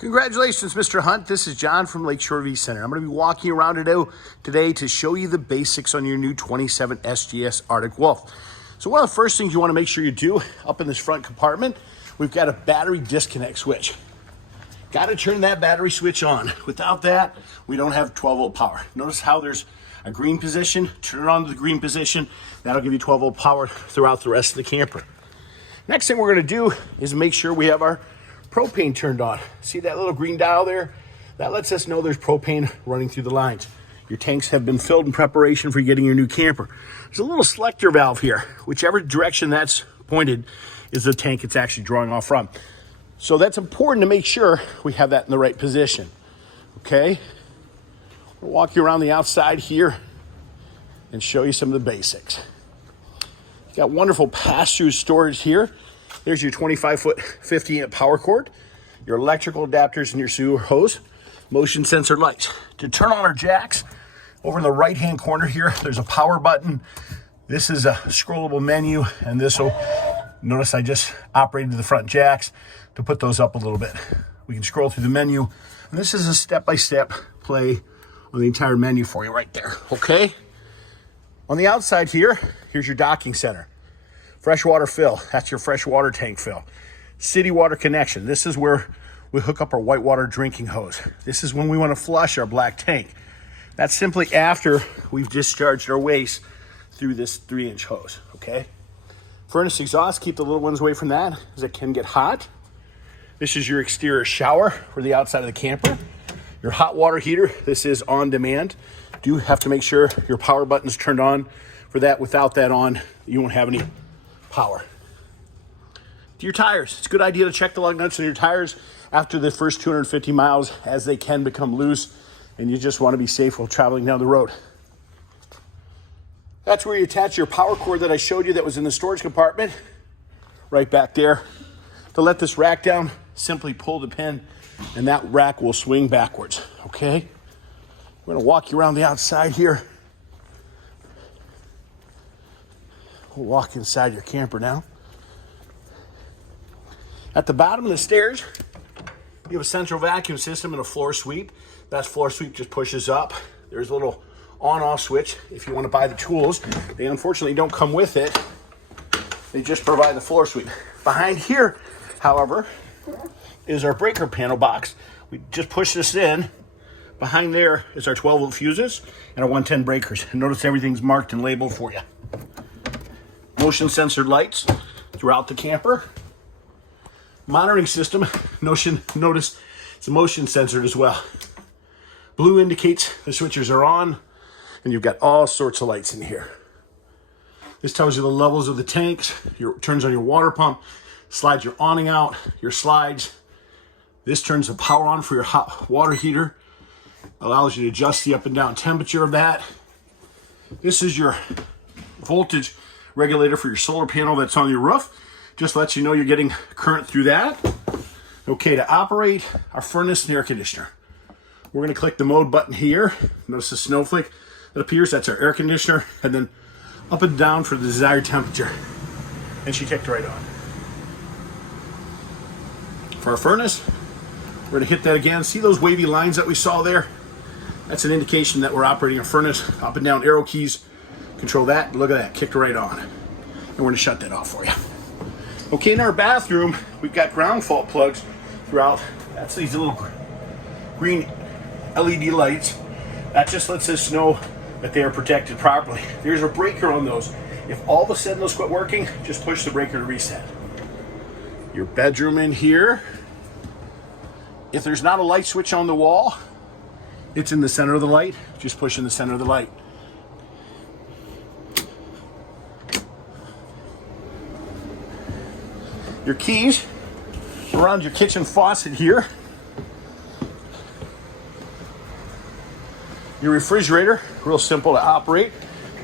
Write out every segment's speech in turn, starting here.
Congratulations, Mr. Hunt. This is John from Lakeshore RV Center. I'm going to be walking around today to show you the basics on your new 27 SGS Arctic Wolf. So one of the first things you want to make sure you do up in this front compartment, we've got a battery disconnect switch. Got to turn that battery switch on. Without that, we don't have 12 volt power. Notice how there's a green position. Turn it on to the green position. That'll give you 12 volt power throughout the rest of the camper. Next thing we're going to do is make sure we have our propane turned on. See that little green dial there? That lets us know there's propane running through the lines. Your tanks have been filled in preparation for getting your new camper. There's a little selector valve here. Whichever direction that's pointed is the tank it's actually drawing off from. So that's important to make sure we have that in the right position. Okay? We'll walk you around the outside here and show you some of the basics. You got wonderful pass-through storage here. There's your 25-foot, 50-amp power cord, your electrical adapters, and your sewer hose, motion sensor lights. To turn on our jacks, over in the right-hand corner here, there's a power button. This is a scrollable menu, and this will, notice I just operated the front jacks to put those up a little bit. We can scroll through the menu, and this is a step-by-step play on the entire menu for you right there, okay? On the outside here, here's your docking center. Freshwater fill, that's your freshwater tank fill. City water connection, this is where we hook up our whitewater drinking hose. This is when we want to flush our black tank. That's simply after we've discharged our waste through this 3-inch hose, okay? Furnace exhaust, keep the little ones away from that as it can get hot. This is your exterior shower for the outside of the camper. Your hot water heater, this is on demand. Do have to make sure your power button's turned on for that. Without that on, you won't have any power. To your tires, it's a good idea to check the lug nuts on your tires after the first 250 miles as they can become loose and you just want to be safe while traveling down the road. That's where you attach your power cord that I showed you that was in the storage compartment, right back there. To let this rack down, simply pull the pin and that rack will swing backwards, okay? We're gonna walk you around the outside here. We'll walk inside your camper now. At the bottom of the stairs, you have a central vacuum system and a floor sweep. That floor sweep just pushes up. There's a little on-off switch if you want to buy the tools. They unfortunately don't come with it. They just provide the floor sweep. Behind here, however, is our breaker panel box. We just push this in. Behind there is our 12-volt fuses and our 110 breakers. And notice everything's marked and labeled for you. Motion sensor lights throughout the camper. Monitoring system, notice it's motion censored as well. Blue indicates the switches are on, and you've got all sorts of lights in here. This tells you the levels of the tanks, turns on your water pump, slides your awning out, your slides. This turns the power on for your hot water heater, allows you to adjust the up and down temperature of that. This is your voltage regulator for your solar panel that's on your roof. Just lets you know you're getting current through that. Okay, to operate our furnace and air conditioner, we're going to click the mode button here. Notice the snowflake that appears, that's our air conditioner, and then up and down for the desired temperature. And she kicked right on. For our furnace, we're going to hit that again. See those wavy lines that we saw there? That's an indication that we're operating a furnace. Up and down arrow keys control that. Look at that, kicked right on. And we're going to shut that off for you. Okay, in our bathroom, we've got ground fault plugs throughout. That's these little green LED lights. That just lets us know that they are protected properly. There's a breaker on those. If all of a sudden those quit working, just push the breaker to reset. Your bedroom in here. If there's not a light switch on the wall, it's in the center of the light. Just push in the center of the light. Your keys around your kitchen faucet here. Your refrigerator, real simple to operate.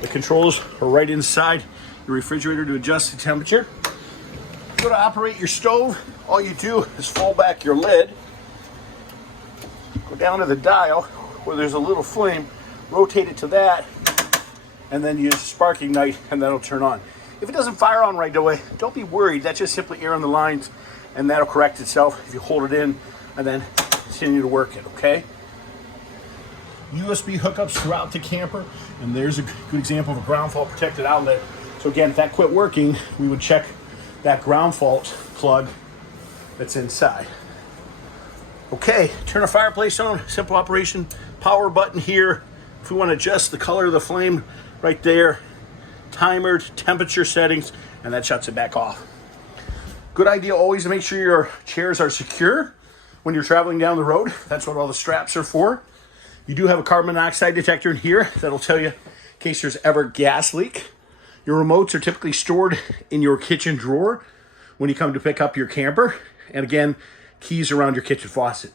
The controls are right inside your refrigerator to adjust the temperature. If you go to operate your stove, all you do is fold back your lid, go down to the dial where there's a little flame, rotate it to that, and then use spark ignite, and that'll turn on. If it doesn't fire on right away, don't be worried. That's just simply air on the lines, and that'll correct itself if you hold it in and then continue to work it, okay? USB hookups throughout the camper, and there's a good example of a ground fault protected outlet. So again, if that quit working, we would check that ground fault plug that's inside. Okay, turn our fireplace on, simple operation, power button here. If we want to adjust the color of the flame, right there, timer, temperature settings, and that shuts it back off. Good idea always to make sure your chairs are secure when you're traveling down the road. That's what all the straps are for. You do have a carbon monoxide detector in here that'll tell you in case there's ever gas leak. Your remotes are typically stored in your kitchen drawer when you come to pick up your camper. And again, keys around your kitchen faucet.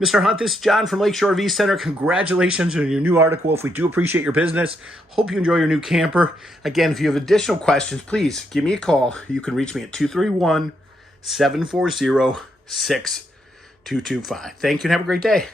Mr. Hunt, this is John from Lakeshore RV Center. Congratulations on your new Arctic Wolf. We do appreciate your business. Hope you enjoy your new camper. Again, if you have additional questions, please give me a call. You can reach me at 231-740-6225. Thank you and have a great day.